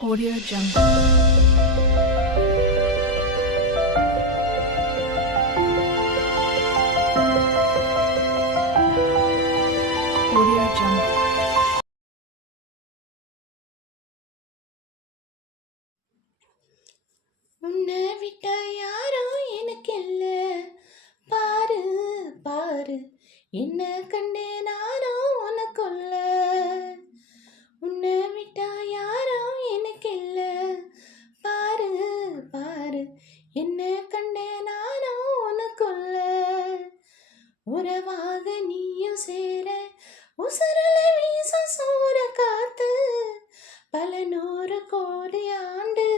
Audio Jungle. Audio Jungle. உன்னை விட்டா யாரும் எனக்கு இல்ல, பாரு பாரு என்ன கண்டே நானும் உனக்குள்ள. உன்னை விட்டா யாரும் எனக்கு இல்ல, பாரு பாரு என்ன கண்டே நானும் உனக்குள்ள. உறவாக நீயும் சேர உசரல வீசும் சூற காத்து, பல 100 கோடி ஆண்டு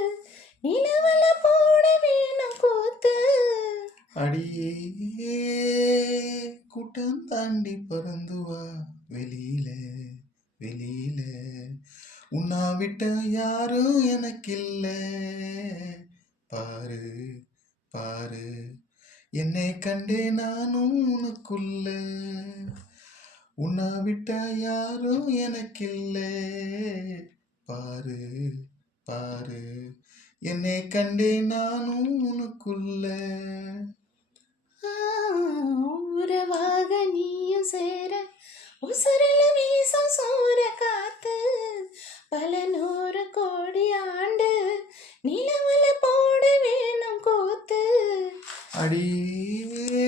நிலவல போட வேணும் கூத்து. அடியே கூட்டம் தாண்டி பறந்து வா வெளியில வெளியில, உன்னா விட்ட யாரும் எனக்கில்ல, பாரு பாரு என்னை கண்டே நானும் உனக்குள்ள. உன்னா விட்ட யாரும் எனக்கில்ல, பாரு பாரு என்னை கண்டே நானும் உனக்குள்ள. உறவாக நீயும் சேர உசரல வீசும் சூற காத்து, பல 100 கோடி ஆண்டு நிலவல போட வேணும் கூத்து. அடியே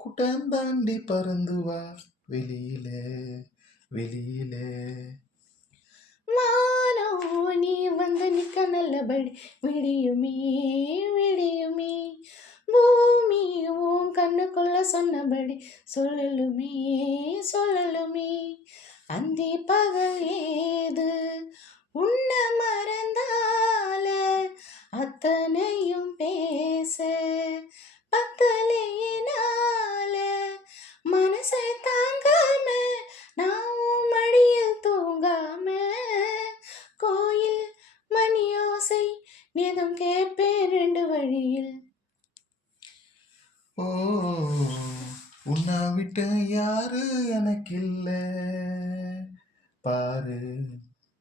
கூட்டம் தாண்டி பறந்து வா வெளியில வெளியில. வானோ நீ வந்து நிக்க நல்லபடி விடியுமே விடியுமே, பூமி உன் கண்ணுக்குள்ள சொன்னபடி சொல்லலுமே சொல்லலுமே. அந்தி பகல் ஏது உன்ன மறந்தால, அத்தனையும் பேச பத்தலையினால, மனசை தாங்காம நான் உன் மடியில் தூங்காம, கோயில் மணியோசை நேதம் கேட்பேன் 2 வழியில். ஓ உன்னை விட்ட யாரு எனக்கில்ல, பாரு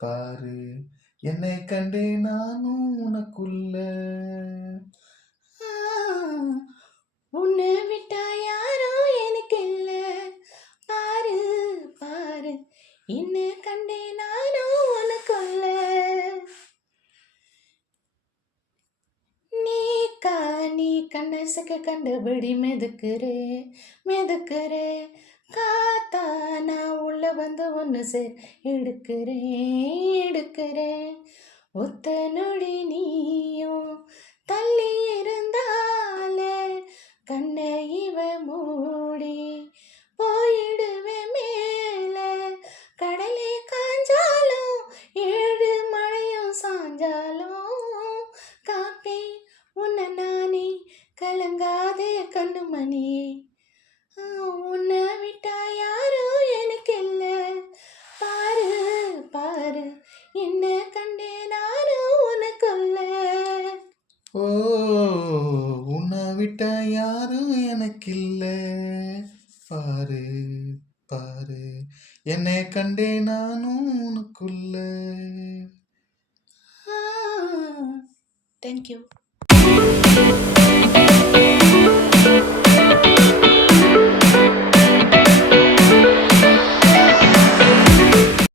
பாரு என்னை கண்டே நானும் உனக்குள்ள. உன்னை விட்டா யாரும் எனக்கு இல்ல, பாரு பாரு என்ன கண்டே நானும் உனக்குள்ள. நீ கண்ணசுக்கு கண்டபடி மெதுக்குறே மெதுக்குறே, காத்தா நான் உள்ள வந்து ஒன்று சேர் எடுக்கிறேன் எடுக்கிறேன். ஒத்த நொடி நீயும் தள்ளி இருந்தாலே, கண்ணை இவ மூடி போயிடுவே மேல. கடலே காஞ்சாலும் 7 மழையும் சாஞ்சாலும், காப்பே உன்னை நானே கலங்காதே கண்ணுமணியே. உன்னை விட்டா யாரும் எனக்கு இல்ல, பாரு பாரு என்ன கண்டே நானும் உனக்குள்ள. ஓ உன்னை விட்ட யாரும் எனக்கில்ல, பாரு பாரு என்னை கண்டே நானும் உனக்குள்ள. Thank you.